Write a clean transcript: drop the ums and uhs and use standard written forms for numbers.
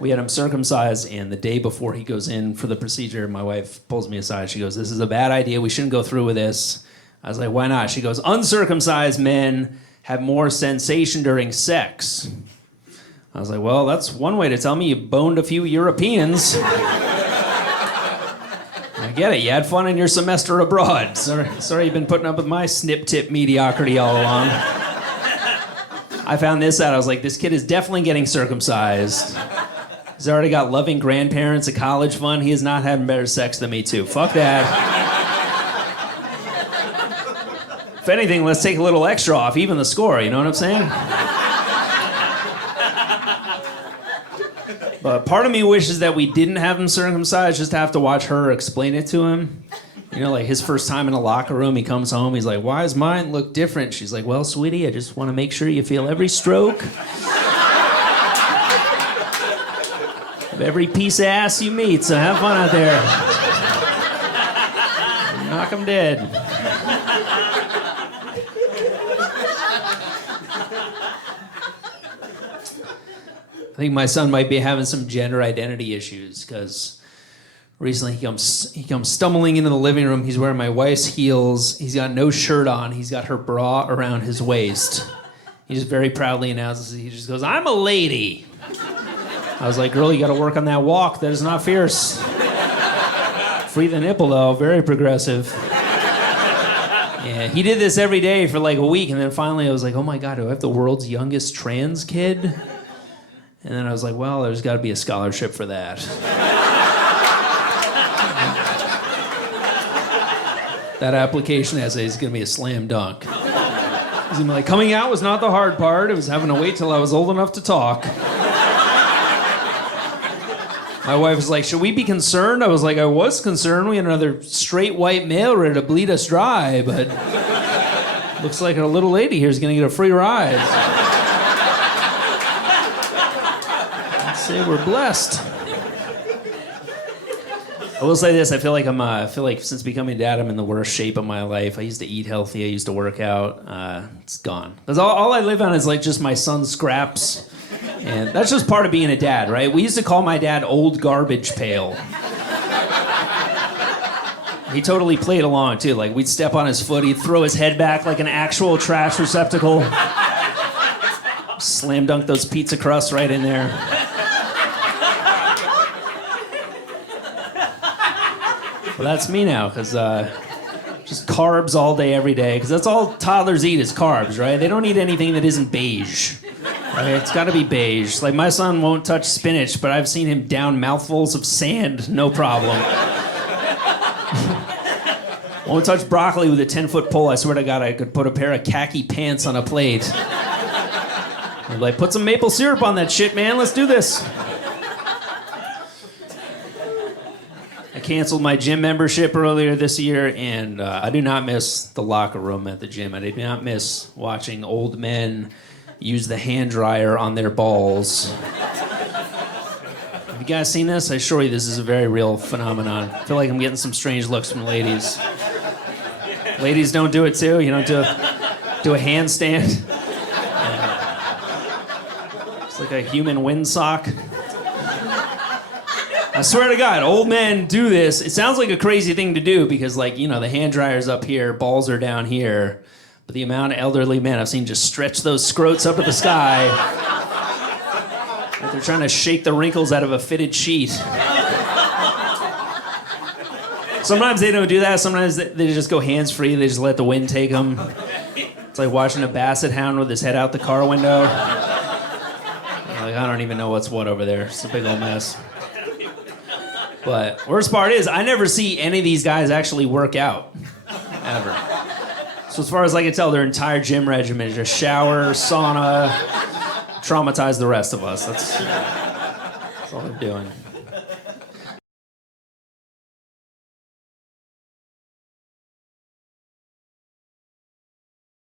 we had him circumcised, and the day before he goes in for the procedure, my wife pulls me aside. She goes, "This is a bad idea. We shouldn't go through with this." I was like, "Why not?" She goes, "Uncircumcised men have more sensation during sex." I was like, "Well, that's one way to tell me you boned a few Europeans." I get it. You had fun in your semester abroad. Sorry you've been putting up with my snip-tip mediocrity all along. I found this out. I was like, this kid is definitely getting circumcised. He's already got loving grandparents, a college fund. He is not having better sex than me, too. Fuck that. If anything, let's take a little extra off, even the score. You know what I'm saying? But part of me wishes that we didn't have him circumcised, just to have to watch her explain it to him. You know, like his first time in a locker room, he comes home, he's like, "Why does mine look different?" She's like, "Well, sweetie, I just want to make sure you feel every stroke of every piece of ass you meet, so have fun out there. Knock them dead." I think my son might be having some gender identity issues because recently he comes stumbling into the living room. He's wearing my wife's heels. He's got no shirt on. He's got her bra around his waist. He just very proudly announces, he just goes, "I'm a lady." I was like, "Girl, you got to work on that walk. That is not fierce." Free the nipple, though. Very progressive. Yeah, he did this every day for like a week, and then finally I was like, "Oh my God, do I have the world's youngest trans kid?" And then I was like, well, there's got to be a scholarship for that. That application essay is going to be a slam dunk. He's going to be like, coming out was not the hard part. It was having to wait till I was old enough to talk. My wife was like, should we be concerned? I was like, I was concerned. We had another straight white male ready to bleed us dry, but looks like a little lady here is going to get a free ride. Say we're blessed. I will say this: I feel like since becoming a dad, I'm in the worst shape of my life. I used to eat healthy. I used to work out. It's gone because all I live on is like just my son's scraps, and that's just part of being a dad, right? We used to call my dad Old Garbage Pail. He totally played along too. Like we'd step on his foot, he'd throw his head back like an actual trash receptacle, slam dunk those pizza crusts right in there. Well, that's me now, because just carbs all day, every day, because that's all toddlers eat is carbs, right? They don't eat anything that isn't beige, right? It's got to be beige. Like, my son won't touch spinach, but I've seen him down mouthfuls of sand, no problem. Won't touch broccoli with a 10-foot pole. I swear to God, I could put a pair of khaki pants on a plate. I'd like, put some maple syrup on that shit, man. Let's do this. I canceled my gym membership earlier this year, and I do not miss the locker room at the gym. I do not miss watching old men use the hand dryer on their balls. Have you guys seen this? I assure you this is a very real phenomenon. I feel like I'm getting some strange looks from ladies. Ladies don't do it too? You don't do a handstand? It's like a human windsock. I swear to God, old men do this. It sounds like a crazy thing to do because, like, you know, the hand dryer's up here, balls are down here. But the amount of elderly men I've seen just stretch those scrotes up to the sky. Like they're trying to shake the wrinkles out of a fitted sheet. Sometimes they don't do that. Sometimes they just go hands-free. They just let the wind take them. It's like watching a basset hound with his head out the car window. Like, I don't even know what's what over there. It's a big old mess. But worst part is, I never see any of these guys actually work out. Ever. So as far as I can tell, their entire gym regimen is just shower, sauna, traumatize the rest of us. That's all they're doing.